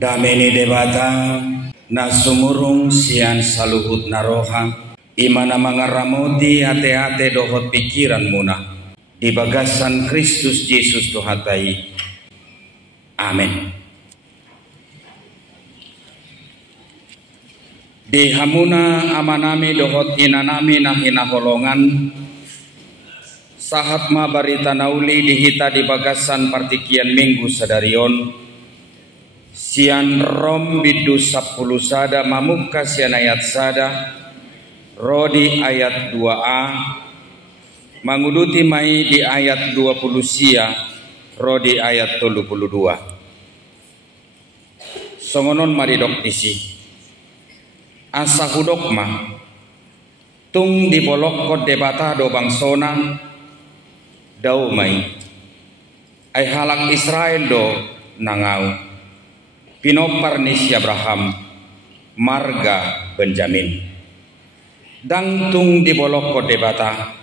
Dameni debata na sumurung sian saluhut naroha imana mangaramoti hate-hate dohot pikiran muna di bagasan Kristus Yesus Tuhatai. Amin. Di hamuna amanami dohot inanami na hinaholongan sahat ma barita nauli dihita di bagasan partikian minggu sadarion sian rom bidu 10 sada mamuka sian ayat sada rodi ayat 2a manguduti mai di ayat 20 sia rodi ayat 32 songonon maridok isi asa hudok ma tung dibolok ko debata do bangsona dau mai ay halak Israel do nangau pinopar ni si Abraham marga Benjamin dang tung dibolok ko debata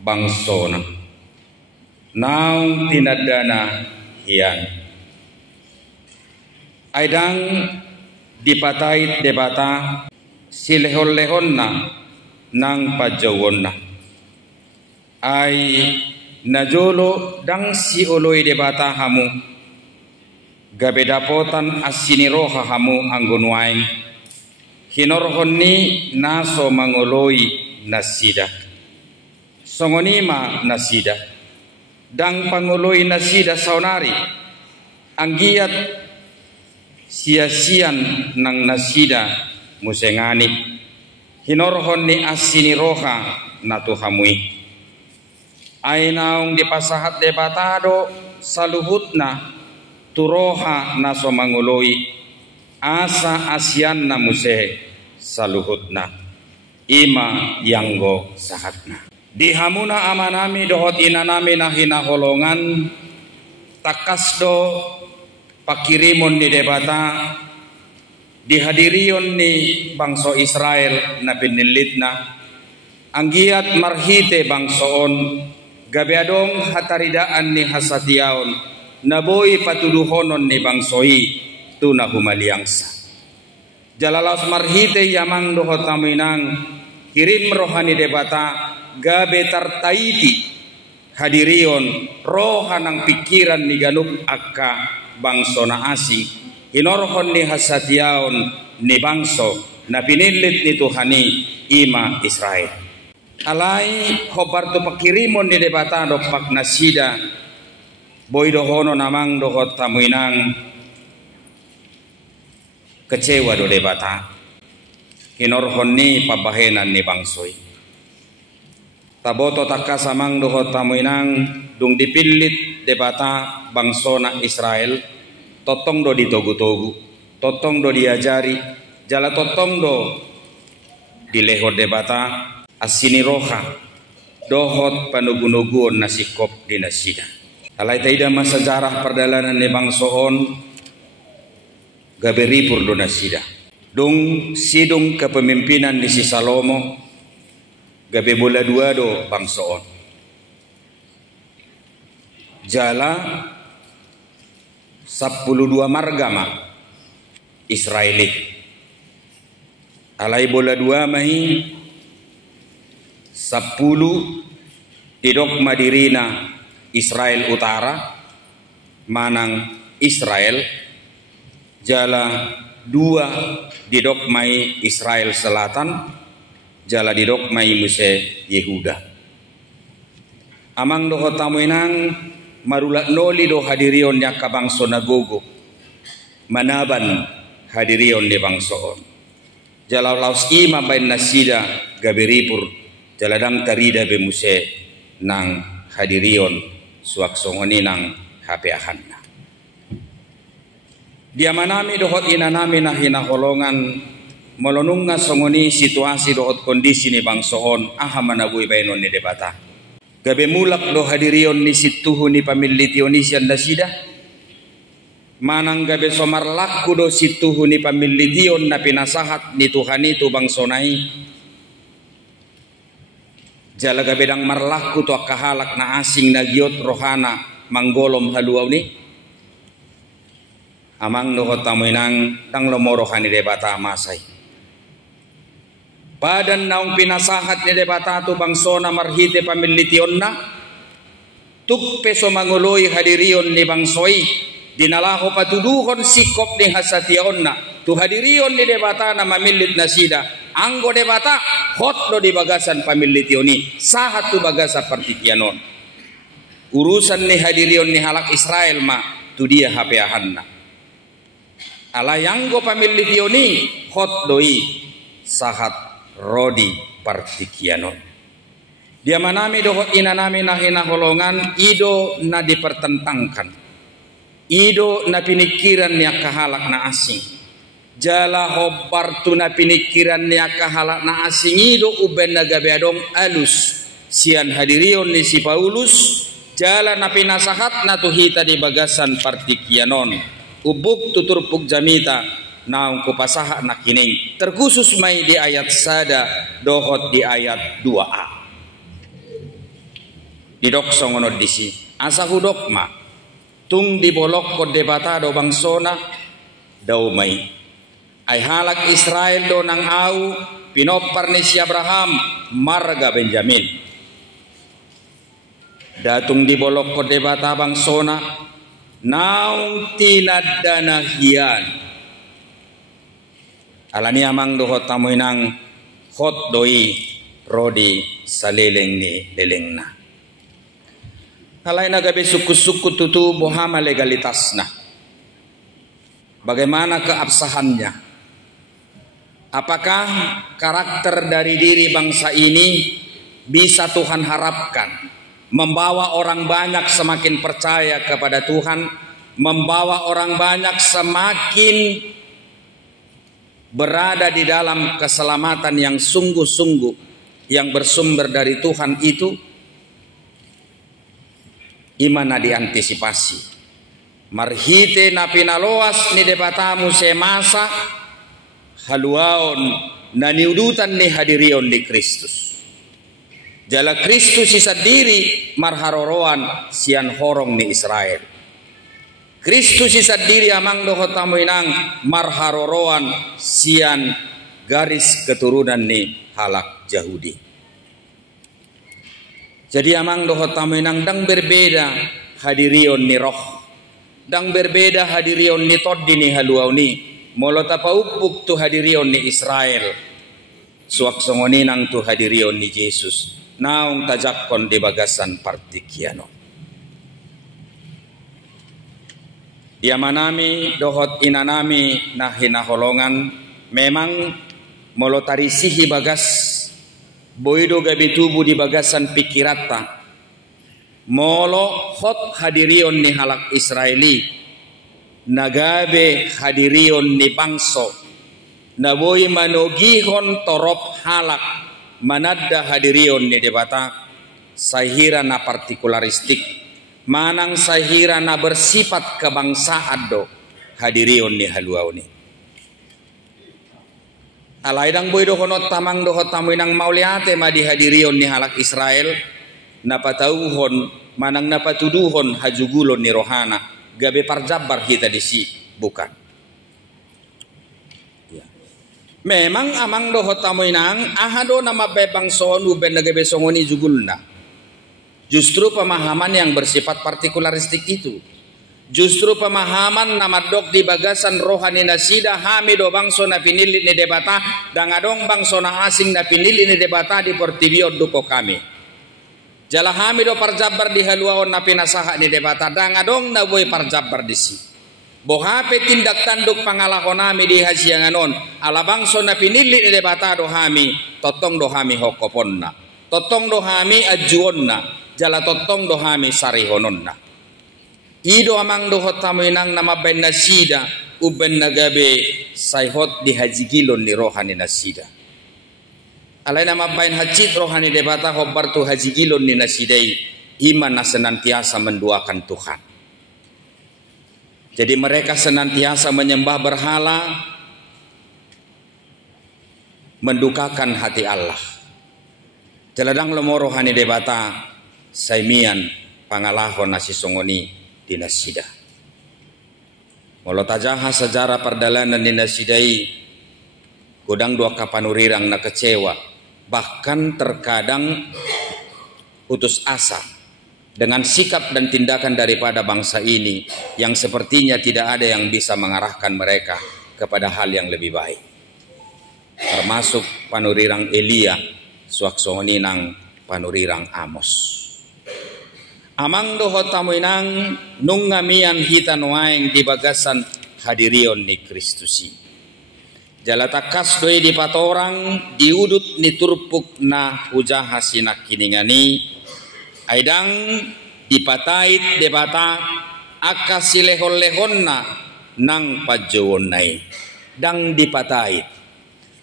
bangsona naung tinadana hian ay dang dipatait debata silehon-lehon na nang pajawon na ay najolo dang si uloy debata hamu gabe dapotan asiniroha hamu anggunwaing hinorhon ni naso mangoloi nasida songonima nasida dang pangoloi nasida saunari anggiat sia-sian nang nasida musengani hinorhon ni asiniroha natuhamui ainaung dipasahat debatado saluhutna turoha naso mangoloi asa asian na musehe saluhutna ima yanggo sahatna dihamuna amanami dohot inanami na hinaholongan takasdo pakirimon di debata dihadirion ni bangso Israel na pinilitna anggiat marhite bangsoon gabeadong hataridaan ni hasatiaon naboy patuduhonon ni bangsoi tuna humaliangsa jalalas marhite yamang dohot taminang kirim rohani debata gabe tartaiti hadirion rohanang pikiran ni ganuk akka bangsona asing hinorhon ni hasatiaon ni bangso na pinilit ni Tuhani ima Israel alai hobarto pakirimon ni debata do paknasida boy dohono namang dohot tamuinang kecewa do debata kinorhon ni pabahenan ni bangsoy taboto takasamang dohot tamuinang dung dipilit debata bangsona Israel totong do ditogu-togu totong do diajari jala totong do dilehot debata asiniroha dohot panugu-nuguon nasikop dinasida alai taida masa sejarah perdalanan ni bangsoon gaberi pur donasida dung sidung kepemimpinan ni si Salomo gabe bola dua do bangsoon jala 12 margama Israeli alai bola dua mahi 10 tidok madirina Israel Utara manang Israel jala 2 didok mai Israel Selatan jala didok mai muse Yehuda amang doho tamuinang marula noli do hadirion nya kabangso nagogo manaban hadirion di bangsoon jala laus ima bain nasida gaberipur jaladang tarida be muse nang hadirion suak songoni nang hapeahanna dia manami dohot inanami na hinaholongan molonunga songoni situasi dohot kondisi ni bangsoon aha manabui bainon ni debata gabe mulak do hadirion ni situhu ni pamilition ni sian dasida manang gabe somar laku do situhu ni pamilition na pinasahat ni Tuhan itu bangsonai jalaga bedang marlaku to kahalak na asing na giot rohana manggolom haluaw ni amang dohot tamuinang dang lomorohan ni debata masay. Padan naung pinasahat ni debata tu bangsona marhite pamilition na tukpe so manguloy hadirion ni bangsoy dinalaho patuduhon sikop ni hasation na tu hadirion ni debata na mamilit na sida anggo debata hot do di bagasan pamilition ni sahat tu bagasa partikianon urusan ni hadirion ni halak Israel ma tu dia hapeahan na alayanggo pamilition ni hot doi sahat rodi partikianon. Dia manami dohot inanami nahina holongan ido na dipertentangkan. Ido na pinikiran niya kahalak na asing. Jala hobar tu na pinikiran niya kahalak na asing ido uben na gabeadong alus. Sian hadirion ni si Paulus jala na pinasahat na tuhita di bagasan partikianon. Ubuk tuturpuk jamita naung kupasaha nak kining terkhusus mai di ayat sada dohot di ayat 2a didok songono disi asa hudok ma tung dibolok ko debata do bangsona daw mai ay halak Israel do nang au pinopar ni si Abraham marga Benjamin datung dibolok ko debata bangsona naung tinadana hian alani amang dohot tamuinang hot doi rodi saleleng ni leleng na. Alay na gabi suku-suku tutu bohama legalitas na. Bagaimana keabsahannya? Apakah karakter dari diri bangsa ini bisa Tuhan harapkan? Membawa orang banyak semakin percaya kepada Tuhan, membawa orang banyak semakin berada di dalam keselamatan yang sungguh-sungguh yang bersumber dari Tuhan itu imana diantisipasi marhite na pinaloas ni debatamu semasa haluaon na niudutan ni hadirion ni Kristus jala Kristus isa diri marharoroan sian horong ni Israel Kristus isa diri amang dohot tamuinang marharoroan sian garis keturunan ni halak Yahudi. Jadi amang dohot tamuinang dang berbeda hadirion ni roh. Dang berbeda hadirion ni toddi ni haluaw ni. Molo tapaupuk tu hadirion ni Israel. Suak songoninang tu hadirion ni Jesus. Naung tajakkon di bagasan partikiano. Dia manami dohot inanami na hinaholongan memang molotarisihi bagas boido gabi tubuh di bagasan pikirata molo hot hadirion ni halak Israeli nagabe hadirion ni bangso naboy manogihon torop halak manadda hadirion ni debata sahira na partikularistik manang sahira na bersifat kebangsaan do hadirion ni haluaw ni alaidang boy do honot tamang do hot tamuinang mauliate ma di hadirion ni halak Israel napatauhon manang napatuduhon hajugulon ni rohana gabe parjabar kita disi bukan ya. Memang amang do hot tamuinang ahado nama bebang sonu ben gabe songoni jugulna. Justru pemahaman yang bersifat partikularistik itu. Justru pemahaman namadok di bagasan rohani nasida hamido bangso na pinili ni debata dangadong bangso na asing na pinili ni debata di portibio duko kami. Jala hamido parjabar di haluaon na pinasaha ni debata dangadong na boy parjabar di si. Bohape tindak tanduk pangalakon nami di hasianganon ala bangso na pinili ni debata do hami totong do hami hokoponna. Totong do hami ajuonna. Jala totong dohami sarihononna. Ido amang dohot tamuinang nama ben nasida uben nagabe sayhot di hajigilon ni rohani nasida. Alay nama ben hajit rohani debata hobar tu hajigilon ni nasidai iman na senantiasa menduakan Tuhan. Jadi mereka senantiasa menyembah berhala mendukakan hati Allah. Jaladang lemoro rohani debata saimian pangalahon nasi songoni dinasida. Walau tajaha sejarah perdalanan ni nasidai godang dua kapanurirang na kecewa, bahkan terkadang putus asa dengan sikap dan tindakan daripada bangsa ini yang sepertinya tidak ada yang bisa mengarahkan mereka kepada hal yang lebih baik. Termasuk panurirang Elia, suaksoni nang panurirang Amos. Amang doho tamuinang nung ngamian hita nuaeng di bagasan hadirion ni Kristusi. Jalatakas doi di patorang diudut ni turpuk na puja hasinak kiningani. Aidang dipatait debata akasilehon-lehon na nang pajawon nai. Dang dipatait.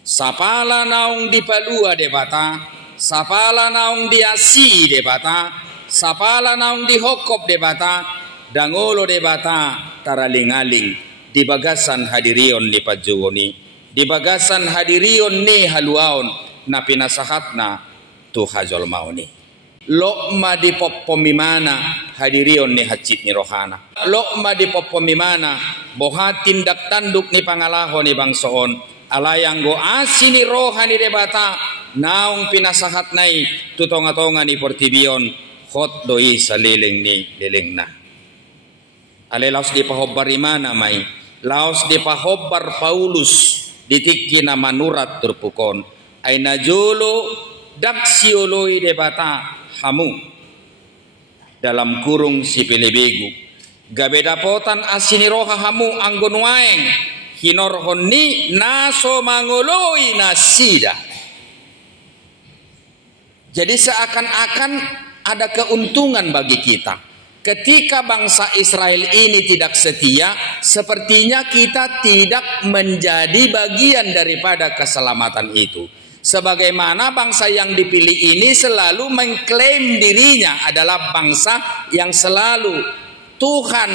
Sapala naung dipalua debata, sapala naung diasi debata, sapala naung dihokop debata, dangolo debata taraling-aling di bagasan hadirion ni pajawoni, di bagasan hadirion ni haluaon na pinasahat na tuhajol mauni. Lokma di poppomimana hadirion ni hacit ni rohana. Lokma di poppomimana boha tindak tanduk ni pangalaho ni bangsoon. Alayang go asini rohani debata naung pinasahat nai tutonga-tonga ni portibion hot doi saliling ni liling na. Ale laos di pahobbar imana mai laos di pahobbar Paulus ditiki na manurat turpukon ay najolo daksioloi debata hamu dalam kurung si pelebegu gabe dapotan asini roha hamu anggon waeng hinorhon ni naso mangoloi nasida. Jadi seakan-akan ada keuntungan bagi kita. Ketika bangsa Israel ini tidak setia, sepertinya kita tidak menjadi bagian daripada keselamatan itu. Sebagaimana bangsa yang dipilih ini selalu mengklaim dirinya adalah bangsa yang selalu Tuhan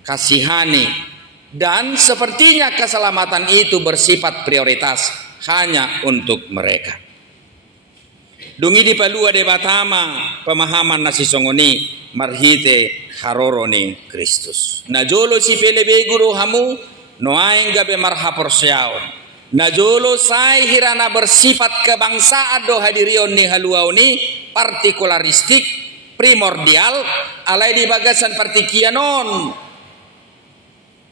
kasihani. Dan sepertinya keselamatan itu bersifat prioritas hanya untuk mereka. Dungi di palua de batama pemahaman nasi songoni marhite haroroni Kristus. Najolo si pelebe guru hamu noaeng gabe marha porsiaon. Najolo sai hirana bersifat kebangsaan do hadirion ni haluaoni partikularistik primordial alai di bagasan partikianon.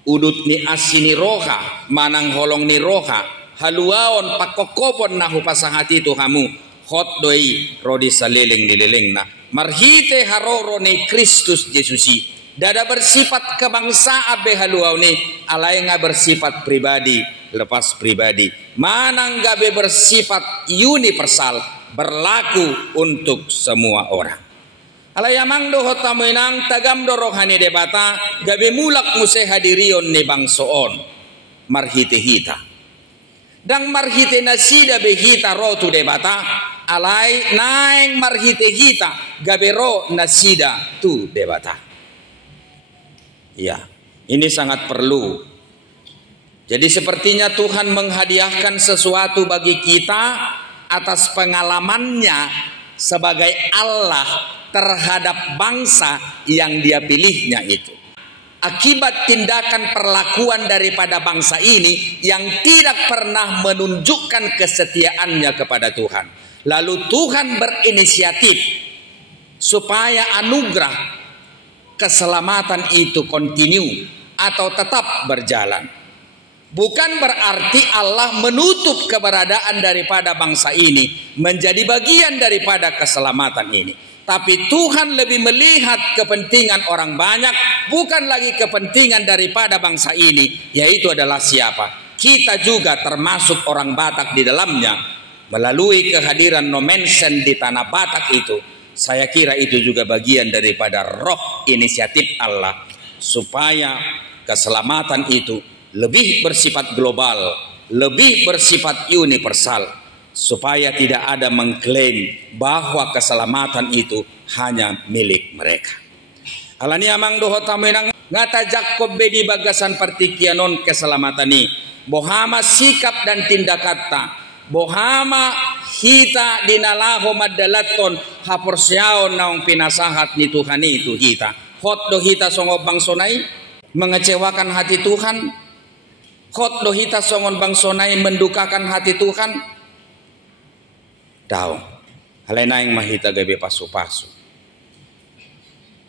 Udut ni asini roha manang holong ni roha haluaon pakokopon na hupasahati tu hamu hot doi rodi saliling dililing na marhite haroro ni Kristus Yesusi dada bersifat kebangsaan be haluaon ni alai nga bersifat pribadi lepas pribadi manang gabe bersifat universal berlaku untuk semua orang. Alayamang doho tamuinang tagam do rohani debata gabe mulak muse hadirion ni bangsoon marhite hita. Dang marhite nasida be hita ro tu debata alay naeng marhite hita gabe ro nasida tu debata. Ya, ini sangat perlu. Jadi sepertinya Tuhan menghadiahkan sesuatu bagi kita atas pengalamannya sebagai Allah terhadap bangsa yang dia pilihnya itu. Akibat tindakan perlakuan daripada bangsa ini yang tidak pernah menunjukkan kesetiaannya kepada Tuhan. Lalu Tuhan berinisiatif supaya anugerah keselamatan itu kontinu atau tetap berjalan. Bukan berarti Allah menutup keberadaan daripada bangsa ini menjadi bagian daripada keselamatan ini. Tapi Tuhan lebih melihat kepentingan orang banyak, bukan lagi kepentingan daripada bangsa ini, yaitu adalah siapa? Kita juga termasuk orang Batak di dalamnya. Melalui kehadiran nomensen di tanah Batak itu, saya kira itu juga bagian daripada roh inisiatif Allah, supaya keselamatan itu lebih bersifat global, lebih bersifat universal, supaya tidak ada mengklaim bahwa keselamatan itu hanya milik mereka. Alani amang doho tamuinang ngata Jakob di bagasan partikianon keselamatan ini bohama sikap dan tindak kata bohama hita dinalaho madalaton haporsiaon naong pinasahat ni Tuhan itu hita hot do hita songo bangsonai mengecewakan hati Tuhan, khot dohita songon bangsonai mendukakan hati Tuhan. Daw, halena yang mahita gabe pasu-pasu.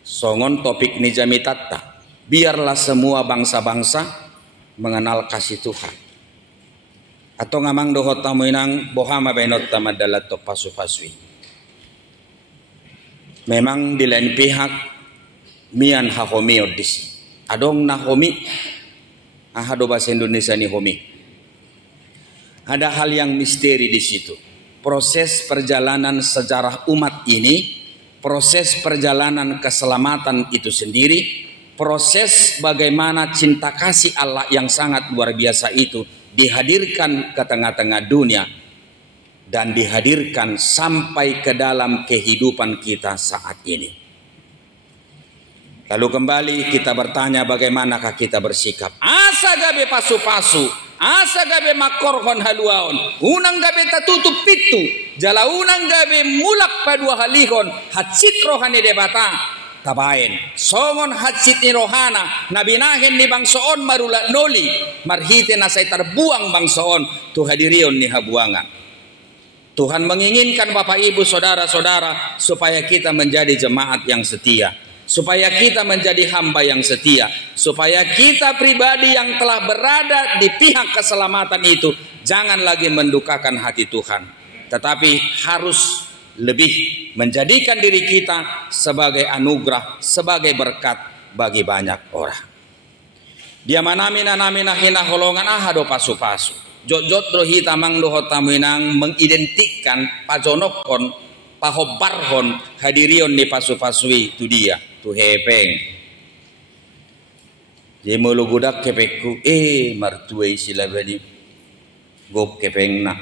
Songon topik ni jamitatta, biarlah semua bangsa-bangsa mengenal kasih Tuhan. Atau ngamang dohot tamu inang bohama benot tamadalat to pasu-pasui. Memang di lain pihak mian hahomi odis. Adong na homi, ahado bahasa Indonesia ni homi. Ada hal yang misteri di situ. Proses perjalanan sejarah umat ini, proses perjalanan keselamatan itu sendiri, proses bagaimana cinta kasih Allah yang sangat luar biasa itu dihadirkan ke tengah-tengah dunia dan dihadirkan sampai ke dalam kehidupan kita saat ini. Lalu kembali kita bertanya bagaimanakah kita bersikap. Asa gabe pasu-pasu, asa gabe makorhon haluaon, unang gabe tatutup pitu, jala unang gabe mulak padua halihon, hatsit rohani debata, tabain, songon hatsit ni rohana, nabinahin ni bangsoon marula noli, marhite na say terbuang bangsoon, tu hadirion ni habuangan. Tuhan menginginkan Bapak Ibu Saudara-saudara supaya kita menjadi jemaat yang setia, supaya kita menjadi hamba yang setia, supaya kita pribadi yang telah berada di pihak keselamatan itu jangan lagi mendukakan hati Tuhan, tetapi harus lebih menjadikan diri kita sebagai anugerah, sebagai berkat bagi banyak orang. Dia manamina namina hina holongan ahado pasu-pasu. Jot-jot rohi tamang dohot taminang mengidentikan pajonokon pahobarhon hadirion ni pasu-pasui tu dia tu hepeng. Jadi mulu gudak kepekku martuai silabani gop kepeng na.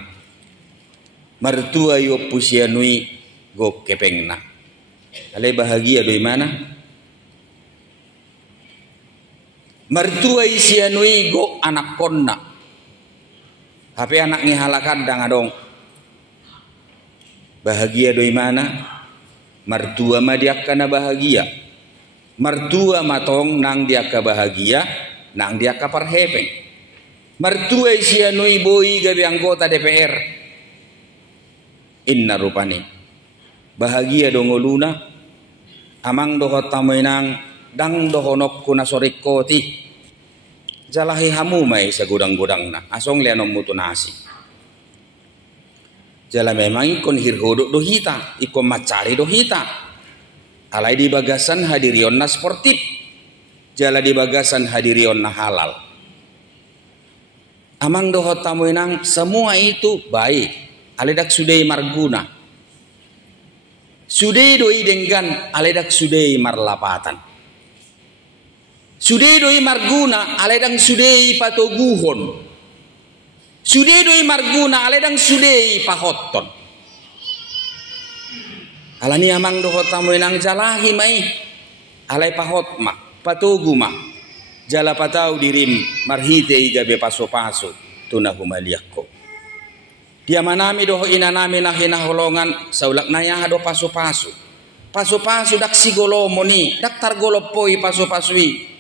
Martua yo pusianui gop kepeng na. Alai bahagia doi mana? Martua isianui go anak konna. Hape anak ngihalakan dangadong. Bahagia doi mana? Mertua ma dia kana bahagia. Mertua matong nang dia ka bahagia, nang dia ka parhepeng. Mertua isianui boi gabi anggota DPR. Inna rupani. Bahagia dongoluna. Amang dohot tamoinang dang dohonok kuna sorikoti. Jalahi hamu mai sa gudang-gudang na asong lianom mutu nasi. Jala memang ikon hirhodok dohita, ikon macari dohita. Alai di bagasan hadirion na sportif, jala di bagasan hadirion na halal. Amang dohot tamu enang semua itu baik. Aledak sudai marguna. Sudai doi denggan, aledak sudai marlapatan. Sudai doi marguna aledang sudai patoguhon. Sudai doi marguna aledang sudai pahotton. Alani amang dohot tamu enang jalahi mai alai pahotma patoguma jala patau dirim marhite igabe paso-paso tunahumaliakko. Dia manami doho inanami nahina holongan saulak naya do paso-paso. Paso-paso dak sigolomo ni dak targolopoi paso-pasui.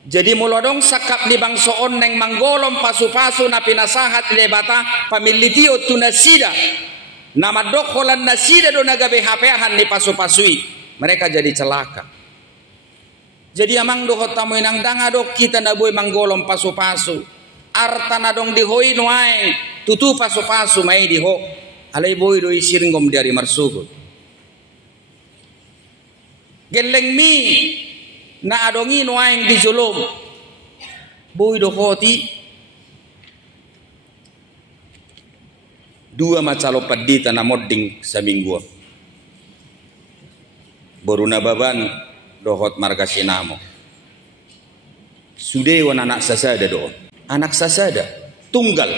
Jadi mulodong sakap ni bangsoon neng manggolom pasu-pasu na pinasahat lebata pamilitio tunasida nama dokholan nasida do nagabe hapeahan ni pasu-pasui mereka jadi celaka. Jadi amang dohot tamu inang dangadok kita na boy manggolom pasu-pasu arta na dong dihoi nuaeng tutu pasu-pasu mai diho alai boy doi siringom dari marsugut geleng mi na adongi nuaing di jolom boy dohoti dua macalo padita na modding sa minggu boru na baban dohot marga sinamo sudewan anak sasada doon anak sasada tunggal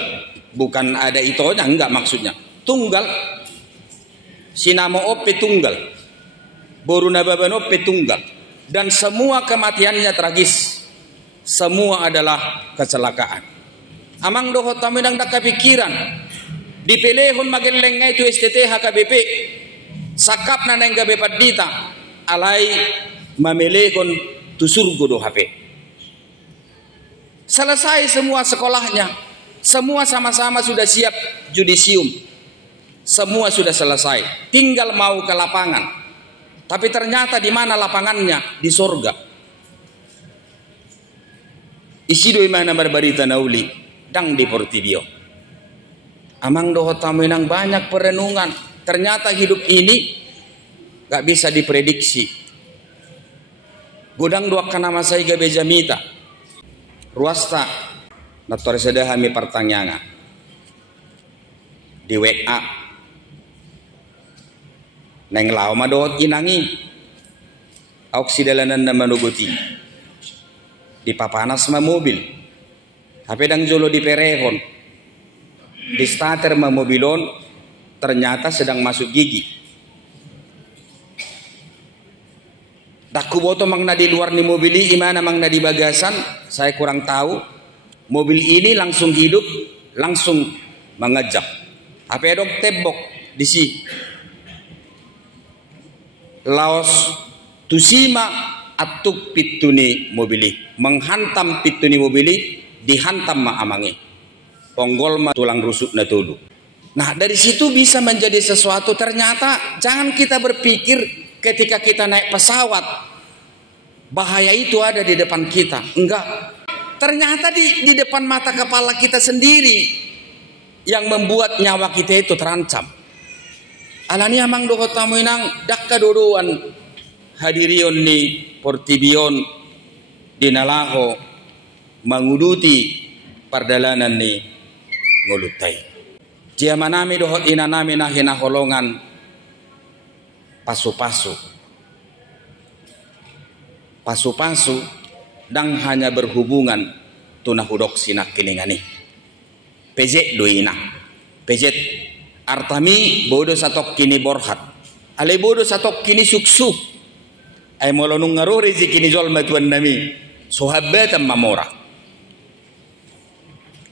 bukan ada itonya enggak maksudnya tunggal sinamo ope tunggal boru na baban ope tunggal. Dan semua kematiannya tragis. Semua adalah kecelakaan. Amang dohot taminang dak kepikiran. Dipelehon mageleng itu STT HKBP. Sakap na neng gabe padita. Alai mamelehon tu surgo do HP. Selesai semua sekolahnya. Semua sama-sama sudah siap judisium. Semua sudah selesai. Tinggal mau ke lapangan. Tapi ternyata di mana lapangannya? Di surga. Isi doi mana barbarita nauli. Dang di Portibio. Amang doho taminang banyak perenungan. Ternyata hidup ini gak bisa diprediksi. Gudang dua nama saya gabe jamita. Ruasta nator sedahami pertanyaan. Di WA. Neng lau madohot inangi. Auxidalanan na manuguti. Di papanas ma mobil. Hape dang jolo di perehon. Di starter ma mobilon. Ternyata sedang masuk gigi. Daku boto mangna di luar ni mobil ini, imana mangna di bagasan, saya kurang tahu. Mobil ini langsung hidup, langsung mengejak. Apa dok tebok di si. Laos tusima atuk pituni mobili, menghantam pituni mobili, dihantam ma amangi. Ponggol ma tulang rusuk na tulu. Nah dari situ bisa menjadi sesuatu. Ternyata jangan kita berpikir ketika kita naik pesawat bahaya itu ada di depan kita. Enggak. Ternyata di depan mata kepala kita sendiri yang membuat nyawa kita itu terancam. Alani amang doho tamuinang dakka dodoan hadirion ni Portibion dinalaho menguduti pardalanan ni ngulutai. Jia manami dohot inanami na hinaholongan pasu-pasu. Pasu-pasu dang hanya berhubungan tunahudok sinak kiningani. Pejet doina. Pejet artami bodo satok kini borhat. Ale bodo satok kini suksuk. Ay molonung ngaruh rezeki ni jol matuan nami. Sohabatan mamora.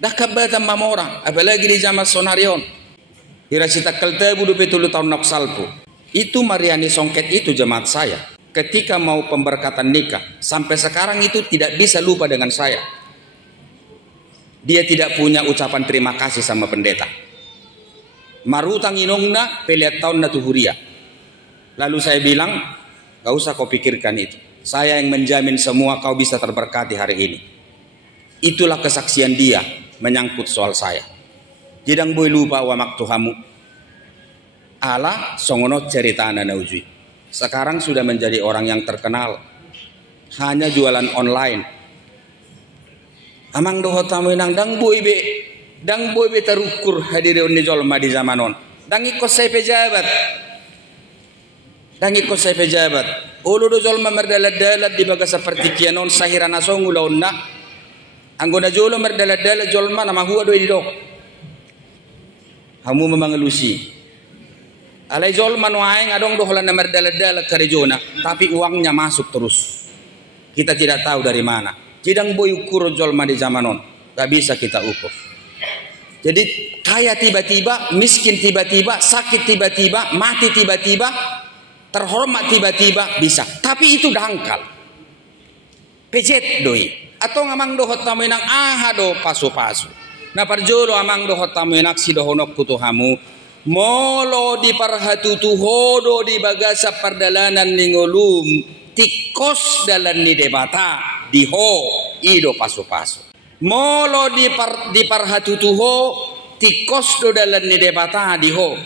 Dah kabatan mamora, apalagi di zaman sonarion. Hira sita kelte budu petulu tahun nak salpu. Itu Mariani Songket itu jemaat saya. Ketika mau pemberkatan nikah, sampai sekarang itu tidak bisa lupa dengan saya. Dia tidak punya ucapan terima kasih sama pendeta. Marutang inongna peliat tahun na tuhuria. Lalu saya bilang, gak usah kau pikirkan itu. Saya yang menjamin semua kau bisa terberkati hari ini. Itulah kesaksian dia menyangkut soal saya. Jidang boy lupa wa maktuhamu. Ala songono cerita na naujui. Sekarang sudah menjadi orang yang terkenal. Hanya jualan online. Amang doho tamu nang dang boy be terukur hadirin ni jolma di zamanon. Dang ikut saya pejabat. Dang ikut saya pejabat. Ulu do jolma merdalat-dalat di baga seperti kianon sahirana songulaun na. Anggona jolo merdalat-dalat jolma nama huwa doi didok. Hamu memangelusi. Alai jolma nuaeng adong doholan na merdalat-dalat karejona. Tapi uangnya masuk terus. Kita tidak tahu dari mana. Jidang boy ukur jolma di zamanon. Gak bisa kita ukur. Jadi kaya tiba-tiba, miskin tiba-tiba, sakit tiba-tiba, mati tiba-tiba, terhormat tiba-tiba bisa. Tapi itu dangkal. Pejet doi. Atau ngamang dohot tamuinang ahado pasu-pasu. Na parjolo amang dohot tamuinak si dohonok kutuhamu. Molo di parhatutu hodo di bagasa pardalanan ningolum. Tikos dalan ni debata. Diho ido pasu-pasu. Molo di parhatutu ho. Tikos do dalan ni debata diho.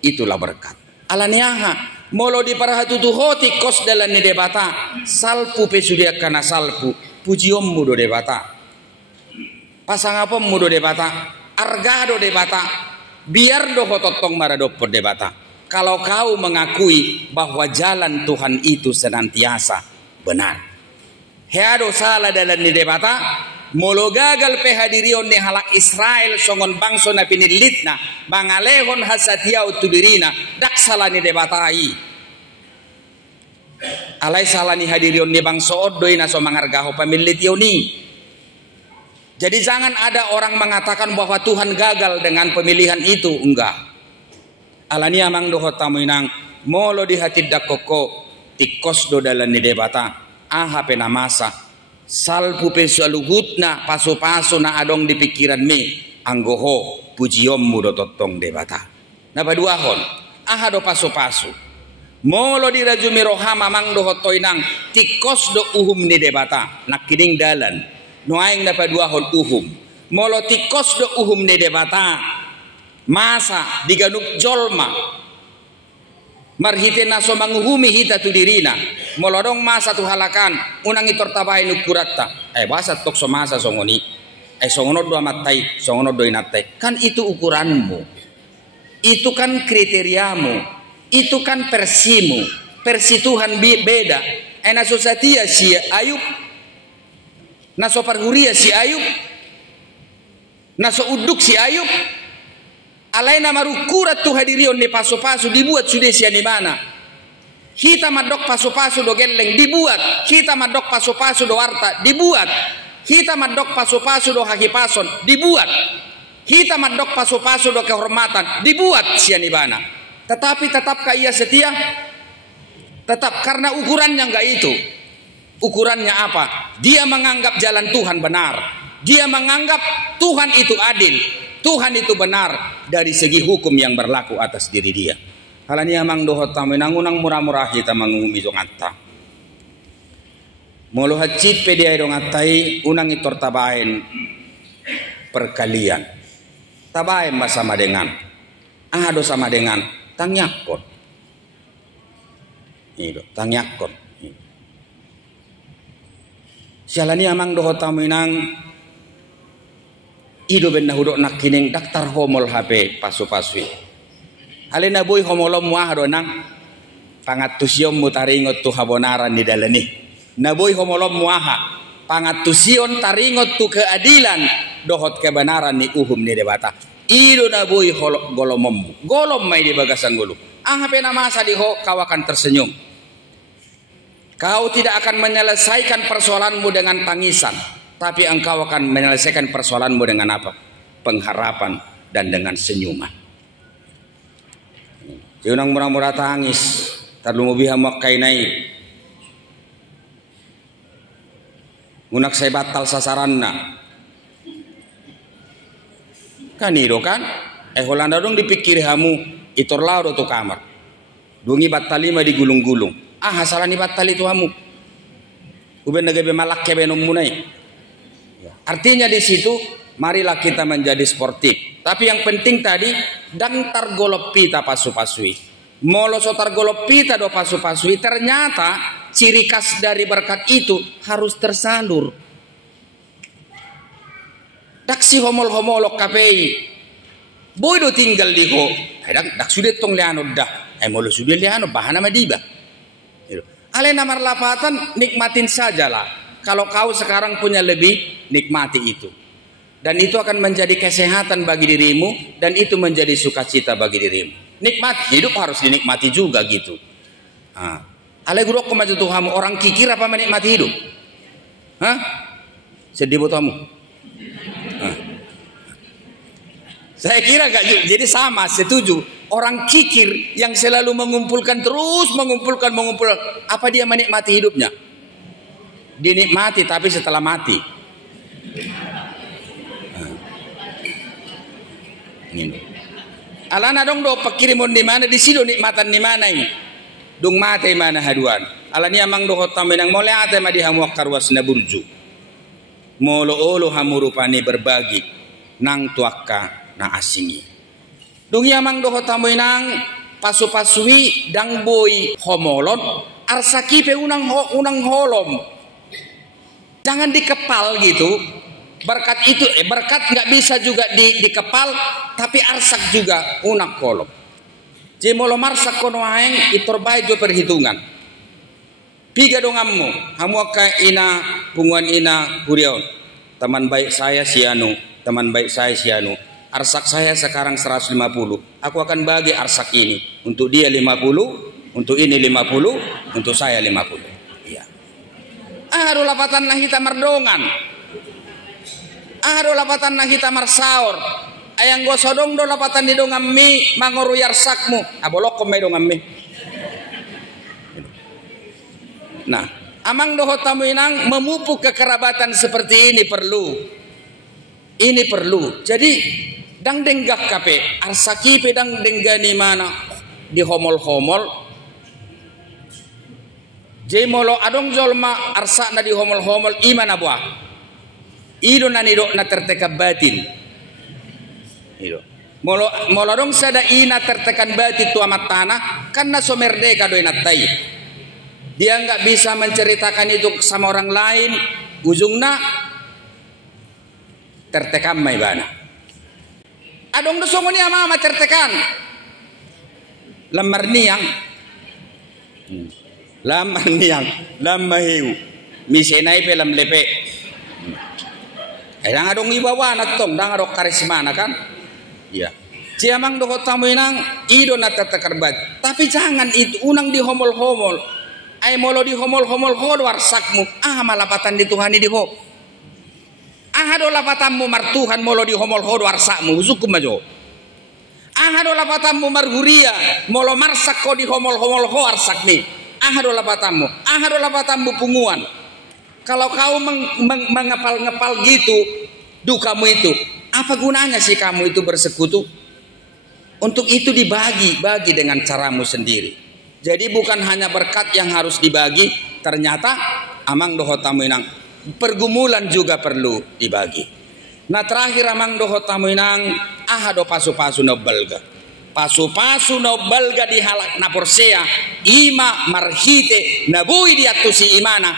Itulah berkat. Alaniaha. Molo di parhatutu hoti kos dalan ni debata salpu pesudia kana salpu pujiommu do debata pasang apa do debata arga do debata biar do hototong maradopor debata. Kalau kau mengakui bahwa jalan Tuhan itu senantiasa benar, heado salah dalan ni debata molo gagal pehadirion ni halak Israel songon bangso na pinilitna bangalehon hasatiau tubirina dak salah ni debatai alai salah ni hadirion ni bangso odoi na so mangargaho pamilitio ni. Jadi jangan ada orang mengatakan bahwa Tuhan gagal dengan pemilihan itu. Enggak. Alani amang doho tamuinang molo di hati dakoko tikos do dalan ni debata aha penamasa salpu pesaluhutna paso-paso na adong di pikiran mi anggoho pujiommu do totong debata. Napaduahon aha do paso-paso molo di rajumi rohama mang do hotoinang tikos do uhum ni debata nakining dalan no aing napaduahon uhum molo tikos do uhum ni debata masa diganuk jolma marhite naso manguhumi hita tu dirina molodong masa tu halakan unang itor tabai nukuratta basat tok so masa songoni songono do matai songono do inatai kan itu ukuranmu, itu kan kriteriamu, itu kan persimu, persi Tuhan beda. Naso satia si Ayub, naso parhuria si Ayub, naso uduk si Ayub. Alaina marukurat tu hadirion ni paso-paso dibuat sudah sia di mana. Kita madok paso-paso do geleng dibuat, kita madok paso-paso do harta dibuat, kita madok paso-paso do hakipason dibuat, kita madok paso-paso do kehormatan dibuat sia di mana. Tetapi tetapkah ia setia? Tetap, karena ukurannya enggak itu. Ukurannya apa? Dia menganggap jalan Tuhan benar. Dia menganggap Tuhan itu adil. Tuhan itu benar dari segi hukum yang berlaku atas diri dia. Halani amang dohot taminangunang murah-murah kita mangumi dong atta. Molo hacit pedia dong attai unang itor tabain perkalian. Tabain sama dengan ahado sama dengan tangyakon. Itu tangyakon. Sialani amang dohot taminang ido ben nahudok nakining daktar homol HP pasu-pasui. Alena boy homolom muah do nang pangatusion mutaringot tu habonaran di dalani. Naboy homolom muaha pangatusion taringot tu keadilan dohot kebenaran ni uhum ni debata. Ido naboy golomom. Golom mai di bagasan gulu. HP nama sadiho kau akan tersenyum. Kau tidak akan menyelesaikan persoalanmu dengan tangisan. Tapi engkau akan menyelesaikan persoalanmu dengan apa? Pengharapan dan dengan senyuman. Unang murah-murah tangis, terlalu biha makainai. Unak saya batal sasaranna. Kan itu kan? Holanda dong dipikir hamu itor laudo tu kamar. Dungi batal 5 digulung-gulung. Hasalan ni batal itu hamu. Uben nagabe malak kebe munai. Artinya di situ marilah kita menjadi sportif. Tapi yang penting tadi dangtar golopita pasu-pasui. Molo sotar golopita do pasu-pasui ternyata ciri khas dari berkat itu harus tersalur. Daksi homol-homolok kapei. Boy do tinggal di ho. Dak sudah tong liano dah. Molo sudah liano bahan nama diba. Ale namar lapatan nikmatin sajalah. Kalau kau sekarang punya lebih, nikmati itu. Dan itu akan menjadi kesehatan bagi dirimu. Dan itu menjadi sukacita bagi dirimu. Nikmat, hidup harus dinikmati juga gitu. Alegurok kemaju Tuhanmu, orang kikir apa menikmati hidup? Sedih buat kamu. Saya kira gak, jadi sama, setuju. Orang kikir yang selalu mengumpulkan, terus mengumpulkan. Apa dia menikmati hidupnya? Dinikmati tapi setelah mati. Alana dong do pekirimon di mana di sini nikmatan di mana ini? Dong mate mana haduan. Alani amang do hotam benang mole ate ma di hamuak karwas na burju. Molo olo hamurupani berbagi nang tuaka na asingi. Dong amang do hotam benang pasu-pasui dang boy homolon arsakipe unang holom. Jangan dikepal gitu. Berkat itu berkat nggak bisa juga dikepal, tapi arsak juga unak kolom. Jemolo marsak kono aeng itorbai jo perhitungan. Piga dongammu, hamu ka ina punguan ina hurion. Teman baik saya si anu, teman baik saya si anu. Arsak saya sekarang 150. Aku akan bagi arsak ini untuk dia 50, untuk ini 50, untuk saya 50. Aduh lapatan nah kita merdongan. Aduh lapatan nah kita marsaur. Ayang gua sodong do lapatan di dongam mi mangoru yarsakmu. Abolok komai dongam mi. Nah, Amang dohot tamu inang memupuk kekerabatan seperti ini perlu. Ini perlu. Jadi dang denggak kape arsaki pedang denggani mana di homol-homol. Jadi molo adong jolma arsa na di homol-homol imana buah. Ido na nido na tertekan batin. Ido. Molo dong sada ina tertekan batin tu amat tanah karena so merdeka doi natai. Dia nggak bisa menceritakan itu sama orang lain, ujungnya tertekan mai bana. Adong dosongo ni ama tertekan. Lamar niang. Lamar niang, lamar hiu. Misenai pelam lepe. Kadang adong ibawa natong, dang adong karisma kan? Iya. Ciamang dohot tamu inang ido na tertekan bat. Tapi jangan itu unang di homol-homol. Ay molo di homol-homol ho warsakmu malapatan di Tuhan di ho do lapatanmu martuhan molo di homol ho warsakmu hukum majo do lapatanmu marhuria molo marsak ko di homol-homol ho warsak ni do lapatanmu punguan. Kalau kau mengepal-ngepal gitu dukamu itu, apa gunanya sih kamu itu bersekutu? Untuk itu dibagi dengan caramu sendiri. Jadi bukan hanya berkat yang harus dibagi, ternyata amang dohot tamu inang pergumulan juga perlu dibagi. Nah terakhir amang dohot tamu inang do pasu-pasu no balga. Pasu-pasu no balga dihalak na porsea ima marhite nabui diatusi imana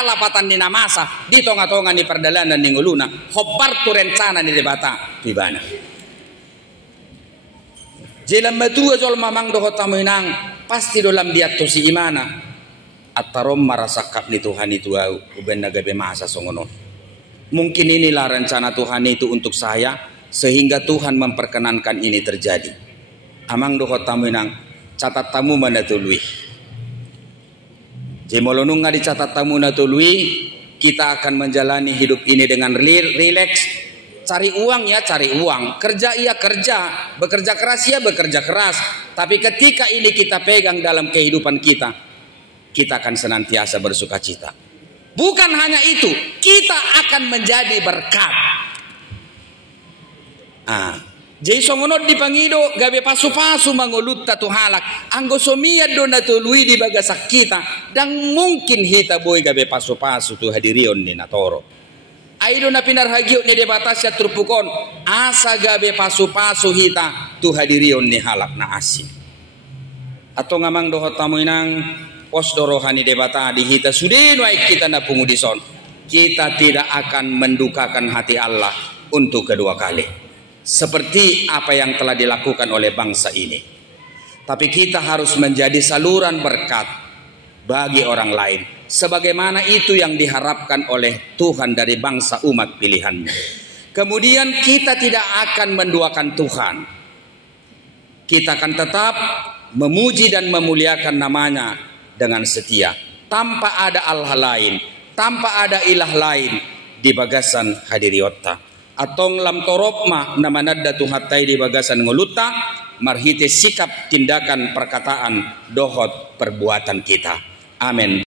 lapatan di namasa di tonga-tonga ni perdalanan ni nguluna hobar tu rencana ni debata pibana. Jelam matua jol mamang dohot tamu inang pasti dalam dia tu si imana atarom marasakap ni Tuhan itu uben nagabe masa songono. Mungkin inilah rencana Tuhan itu untuk saya sehingga Tuhan memperkenankan ini terjadi. Amang dohot tamu inang catat tamu mana tului. Jemolonung ngadi catat tamu na tului, kita akan menjalani hidup ini dengan rileks. Cari uang ya cari uang, kerja iya kerja, bekerja keras ya bekerja keras. Tapi ketika ini kita pegang dalam kehidupan kita, kita akan senantiasa bersuka cita. Bukan hanya itu, kita akan menjadi berkat. Jadi songono dipangido gabe pasu-pasu mangulut tatu halak. Anggo somia do natului di bagasak kita, dan mungkin hita boy gabe pasu-pasu tu hadirion ni natoro. Aido na pinarhagiyo ni debatasya trupukon asa gabe pasu-pasu hita tu hadirion ni halak na asin. Atau ngamang dohot tamu inang pos dorohani debata di hita sudeno ay kita na pungudison. Kita tidak akan mendukakan hati Allah untuk kedua kali. Seperti apa yang telah dilakukan oleh bangsa ini. Tapi kita harus menjadi saluran berkat bagi orang lain. Sebagaimana itu yang diharapkan oleh Tuhan dari bangsa umat pilihannya. Kemudian kita tidak akan menduakan Tuhan. Kita akan tetap memuji dan memuliakan namanya dengan setia. Tanpa ada Allah lain, tanpa ada ilah lain di bagasan hadiriota. Atong lam toropma namanadda tuhatai di bagasan ngulutta marhite sikap tindakan perkataan dohot perbuatan kita. Amin.